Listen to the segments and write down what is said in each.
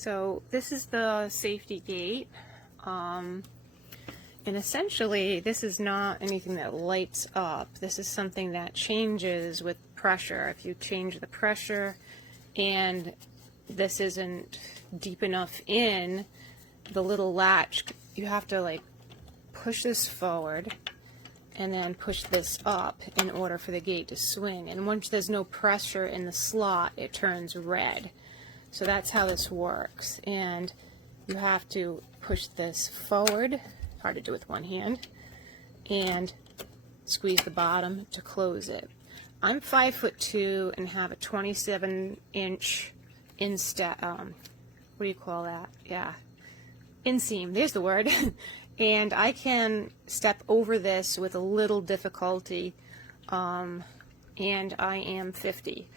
So this is the safety gate, and essentially this is not anything that lights up. This is something that changes with pressure. If you change the pressure and this isn't deep enough in, the little latch, you have to like push this forward and then push this up in order for the gate to swing. And once there's no pressure in the slot, it turns red. So that's how this works. And you have to push this forward, hard to do with one hand, and squeeze the bottom to close it. I'm 5'2" and have a 27-inch what do you call that? Yeah, inseam, there's the word. And I can step over this with a little difficulty, and I am 50.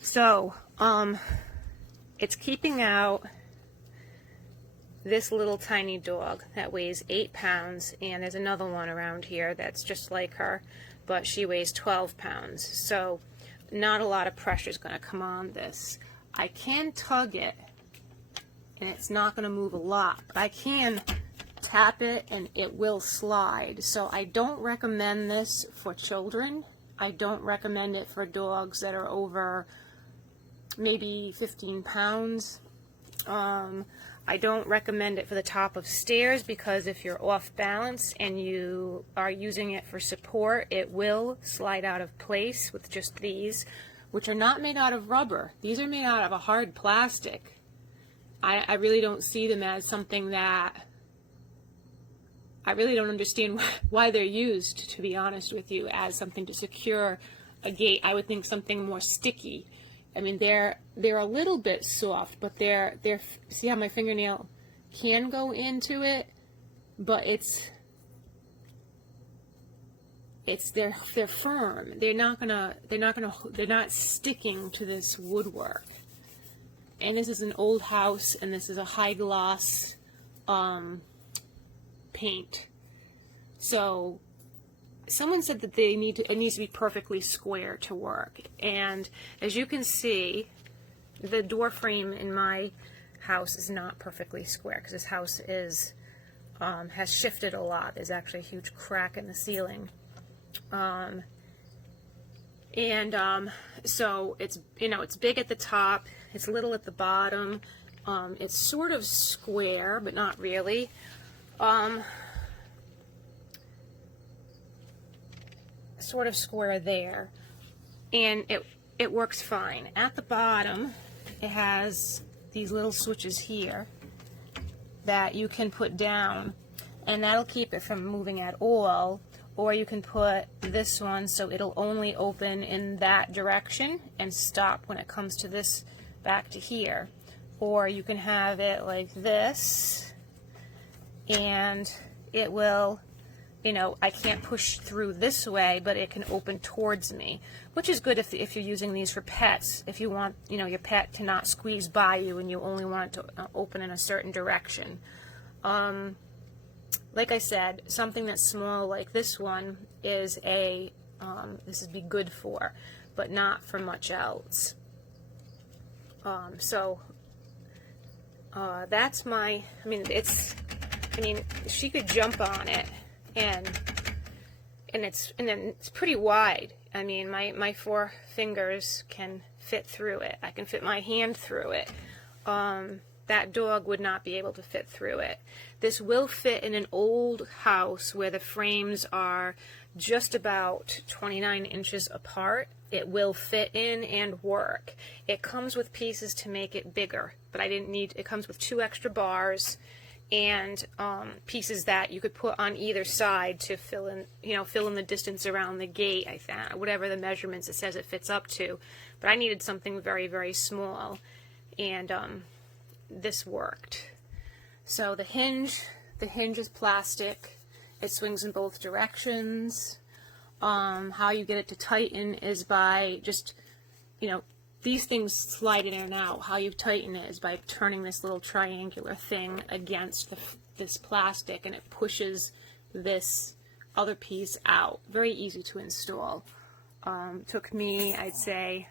So, it's keeping out this little tiny dog that weighs 8 pounds, and there's another one around here that's just like her, but she weighs 12 pounds. So, not a lot of pressure is going to come on this. I can tug it, and it's not going to move a lot, but I can tap it and it will slide. So I don't recommend this for children. I don't recommend it for dogs that are over maybe 15 pounds. I don't recommend it for the top of stairs, because if you're off balance and you are using it for support, it will slide out of place with just these, which are not made out of rubber. These are made out of a hard plastic. I really don't see them as something that, I really don't understand why they're used, to be honest with you, as something to secure a gate. I would think something more sticky. I mean, they're a little bit soft, but they're see how my fingernail can go into it, but they're firm. They're not sticking to this woodwork. And this is an old house, and this is a high gloss paint. So someone said that it needs to be perfectly square to work. And as you can see, the door frame in my house is not perfectly square, because this house is has shifted a lot. There's actually a huge crack in the ceiling. So it's, it's big at the top, it's little at the bottom, it's sort of square, but not really. Sort of square there, and it works fine. At the bottom, it has these little switches here that you can put down, and that'll keep it from moving at all. Or you can put this one so it'll only open in that direction and stop when it comes to this back to here. Or you can have it like this, and it will, I can't push through this way, but it can open towards me, which is good if you're using these for pets. If you want, your pet to not squeeze by you and you only want it to open in a certain direction. Like I said, something that's small like this one is this would be good for, but not for much else. That's she could jump on it, and then it's pretty wide. I mean, my 4 fingers can fit through it. I can fit my hand through it. That dog would not be able to fit through it. This will fit in an old house where the frames are just about 29 inches apart. It will fit in and work. It comes with pieces to make it bigger, but it comes with 2 extra bars and pieces that you could put on either side to fill in the distance around the gate, I think, whatever the measurements it says it fits up to. But I needed something very, very small, and this worked. So the hinge is plastic. It swings in both directions. How you get it to tighten is by just, these things slide in and out. How you tighten it is by turning this little triangular thing against this plastic, and it pushes this other piece out. Very easy to install. Took me, I'd say,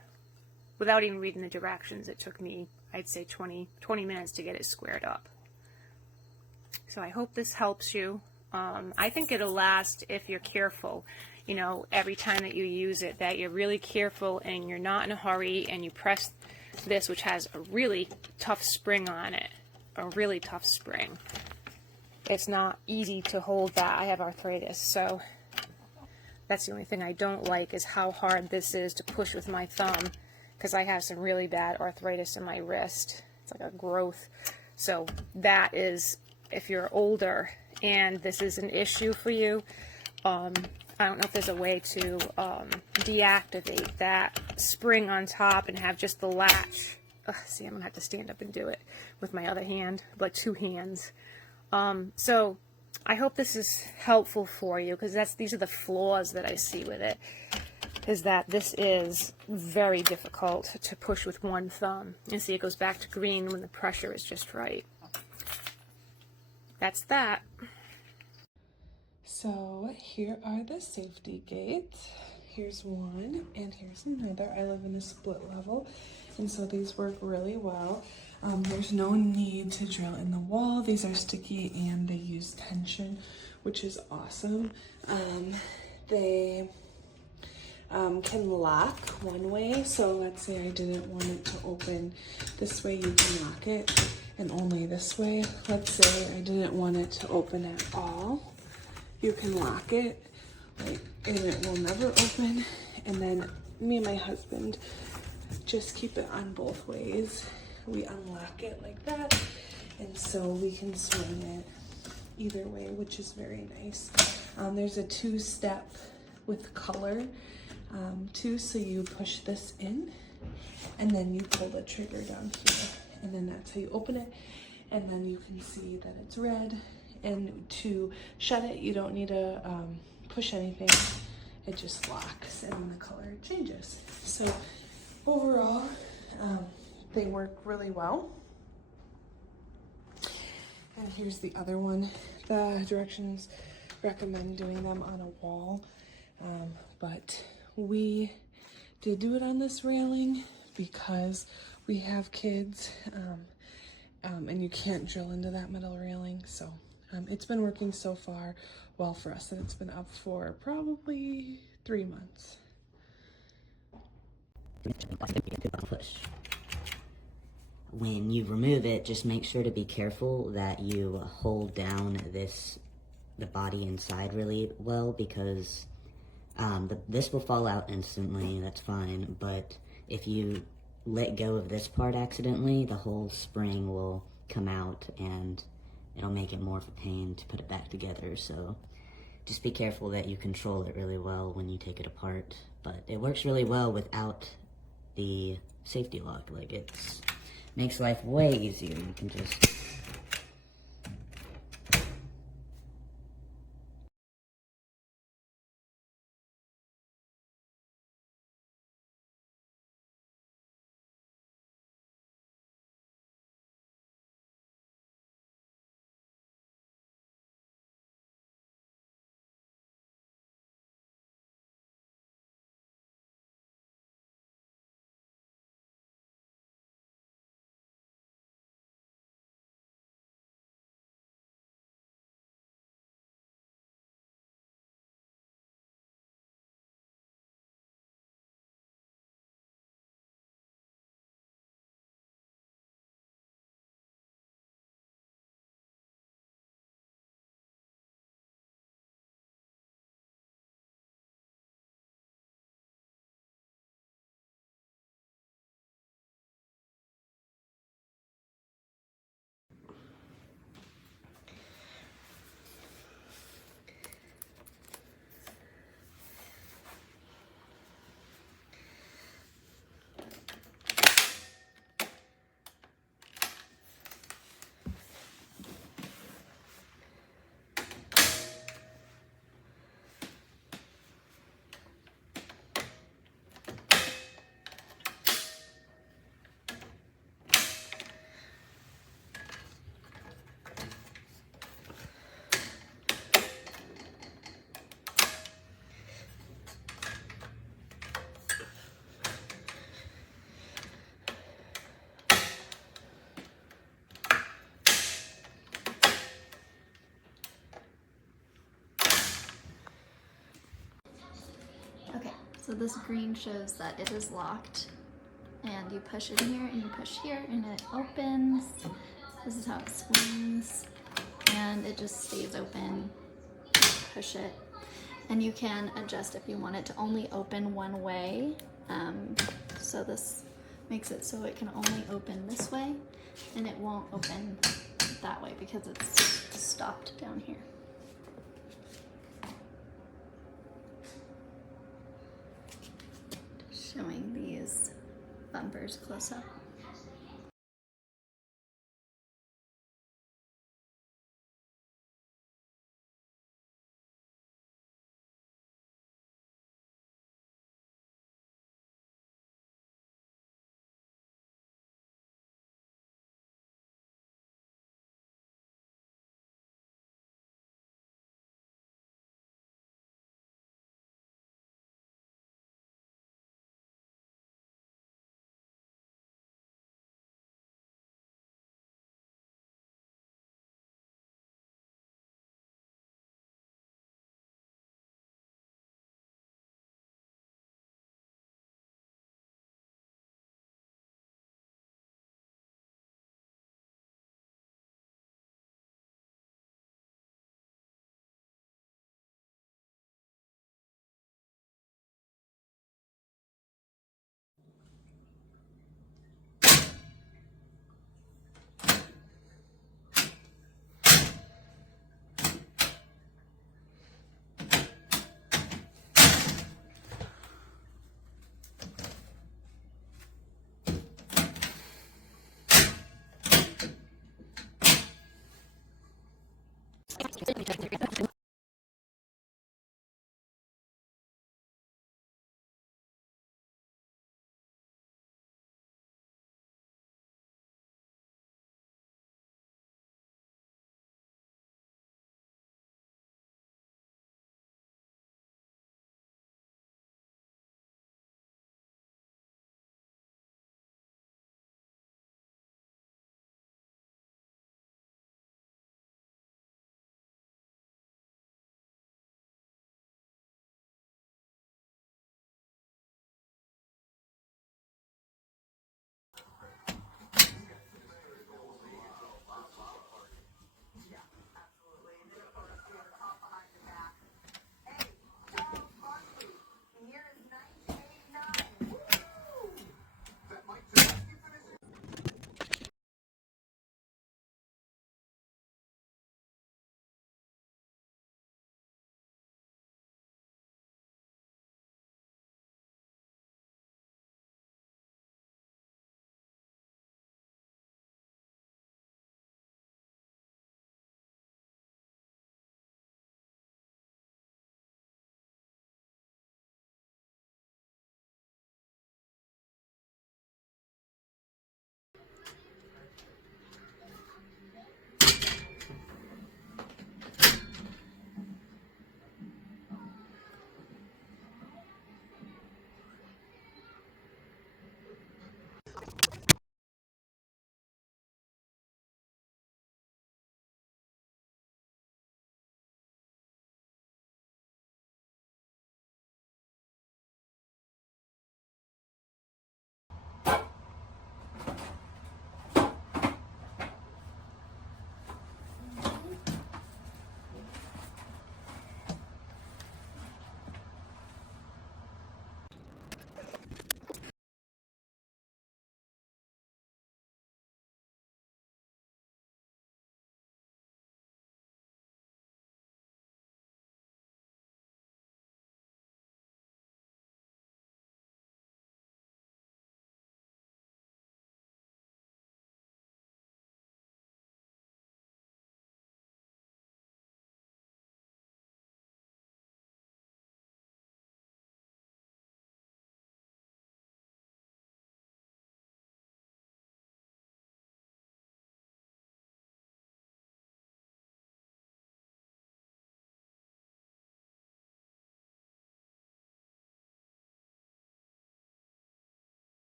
without even reading the directions, it took me I'd say 20 minutes to get it squared up. So I hope this helps you. I think it'll last if you're careful, you know, every time that you use it, that you're really careful and you're not in a hurry, and you press this, which has a really tough spring on it, a really tough spring. It's not easy to hold that. I have arthritis, so that's the only thing I don't like, is how hard this is to push with my thumb, because I have some really bad arthritis in my wrist. It's like a growth. So that is, if you're older and this is an issue for you, I don't know if there's a way to deactivate that spring on top and have just the latch. See, I'm going to have to stand up and do it with my other hand, like two hands. So I hope this is helpful for you, because these are the flaws that I see with it, is that this is very difficult to push with one thumb. You see, it goes back to green when the pressure is just right. That's that. So here are the safety gates. Here's one and here's another. I live in a split level, and so these work really well. There's no need to drill in the wall. These are sticky and they use tension, which is awesome. They can lock one way. So let's say I didn't want it to open this way, you can lock it, and only this way. Let's say I didn't want it to open at all, you can lock it, like, and it will never open. And then me and my husband just keep it on both ways. We unlock it like that, and so we can swing it either way, which is very nice. There's a two-step with color too, so you push this in and then you pull the trigger down here, and then that's how you open it, and then you can see that it's red. And to shut it, you don't need to push anything. It just locks and then the color changes. So overall, they work really well. And here's the other one. The directions recommend doing them on a wall, but we did do it on this railing because we have kids, and you can't drill into that metal railing. So it's been working so far well for us, and it's been up for probably 3 months. Push. When you remove it, just make sure to be careful that you hold down the body inside really well, because this will fall out instantly, that's fine, but if you let go of this part accidentally, the whole spring will come out and it'll make it more of a pain to put it back together. So just be careful that you control it really well when you take it apart. But it works really well without the safety lock. Like, it's makes life way easier. You can just So this green shows that it is locked. And you push in here and you push here and it opens. This is how it swings. And it just stays open. Push it. And you can adjust if you want it to only open one way. So this makes it so it can only open this way and it won't open that way because it's stopped down here. Showing these bumpers close up.